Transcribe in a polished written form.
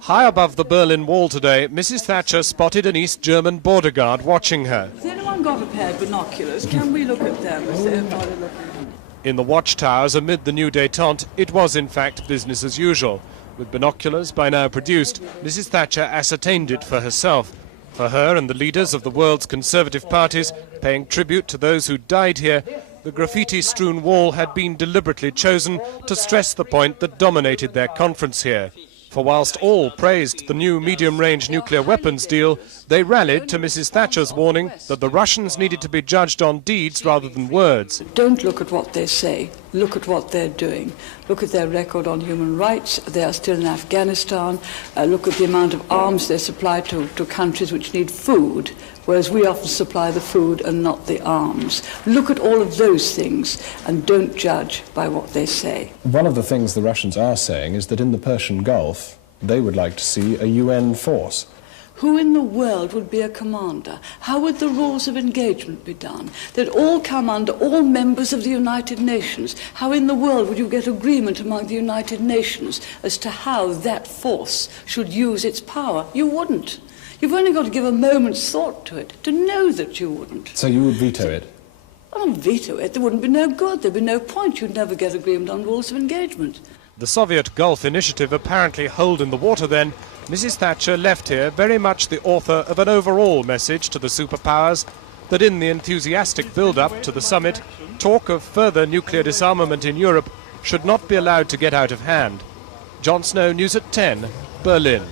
High above the Berlin Wall today, Mrs. Thatcher spotted an East German border guard watching her. Has anyone got a pair of binoculars? Can we look at them as they're looking? In the watchtowers amid the new détente, it was in fact business as usual. With binoculars by now produced, Mrs. Thatcher ascertained it for herself. For her and the leaders of the world's conservative parties, paying tribute to those who died here, the graffiti-strewn wall had been deliberately chosen to stress the point that dominated their conference here. For whilst all praised the new medium-range nuclear weapons deal, they rallied to Mrs. Thatcher's warning that the Russians needed to be judged on deeds rather than words. Don't look at what they say, look at what they're doing. Look at their record on human rights. They are still in Afghanistan. Look at the amount of arms they supply to countries which need food, whereas we often supply the food and not the arms. Look at all of those things and don't judge by what they say. One of the things the Russians are saying is that in the Persian Gulf, they would like to see a UN force. Who in the world would be a commander? How would the rules of engagement be done? They'd all come under all members of the United Nations. How in the world would you get agreement among the United Nations as to how that force should use its power? You wouldn't. You've only got to give a moment's thought to it to know that you wouldn't. So you would veto it? I don't veto it. There wouldn't be no good. There'd be no point. You'd never get agreement on rules of engagement. The Soviet Gulf Initiative apparently holed in the water then, Mrs. Thatcher left here very much the author of an overall message to the superpowers that in the enthusiastic build-up to the summit, talk of further nuclear disarmament in Europe should not be allowed to get out of hand. Jon Snow, News at 10, Berlin.